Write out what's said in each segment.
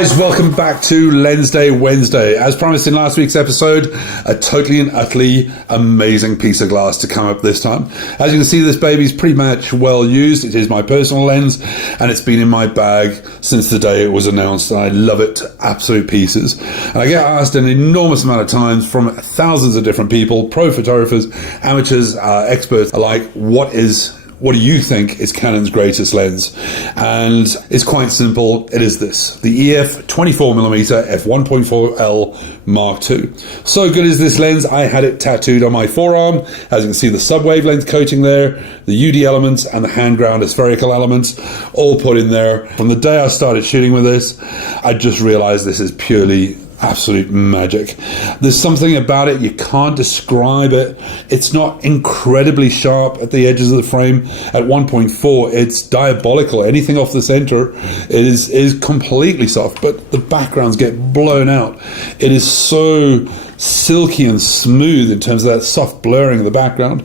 guys, welcome back to Lensday Wednesday. As promised in last week's episode, a totally and utterly amazing piece of glass to come up this time. As you can see, this baby's pretty much well used. It is my personal lens and it's been in my bag since the day it was announced, and I love it to absolute pieces. And I get asked an enormous amount of times from thousands of different people, pro photographers, amateurs, experts alike, what do you think is Canon's greatest lens? And it's quite simple. It is this, the EF 24mm F1.4 L Mark II. So good is this lens, I had it tattooed on my forearm. As you can see, the sub-wavelength coating there, the UD elements and the hand ground spherical elements all put in there. From the day I started shooting with this, I just realized this is purely absolute magic. There's something about it, you can't describe it. It's not incredibly sharp at the edges of the frame. At 1.4, it's diabolical. Anything off the center is completely soft, but the backgrounds get blown out. It is so silky and smooth in terms of that soft blurring of the background.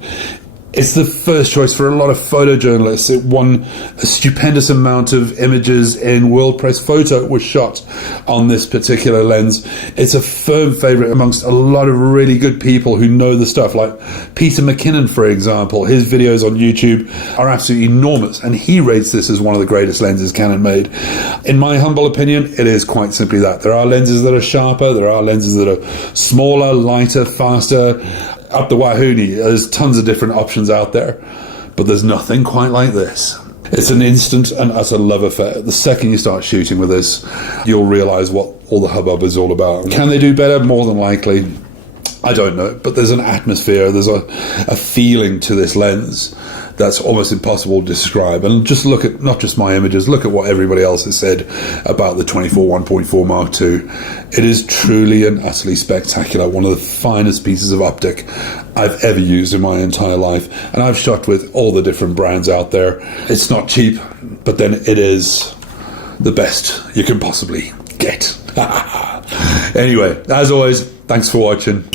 It's the first choice for a lot of photojournalists. It won a stupendous amount of images in World Press Photo was shot on this particular lens. It's a firm favorite amongst a lot of really good people who know the stuff, like Peter McKinnon, for example. His videos on YouTube are absolutely enormous, and he rates this as one of the greatest lenses Canon made. In my humble opinion, it is quite simply that. There are lenses that are sharper, there are lenses that are smaller, lighter, faster, up the wahoo. There's tons of different options out there, but there's nothing quite like this. It's an instant and utter love affair. The second you start shooting with this, you'll realize what all the hubbub is all about. Can they do better? More than likely. I don't know, but there's an atmosphere, there's a feeling to this lens that's almost impossible to describe. And just look at, not just my images, look at what everybody else has said about the 1.4 Mark II. It is truly and utterly spectacular. One of the finest pieces of optic I've ever used in my entire life. And I've shot with all the different brands out there. It's not cheap, but then it is the best you can possibly get. Anyway, as always, thanks for watching.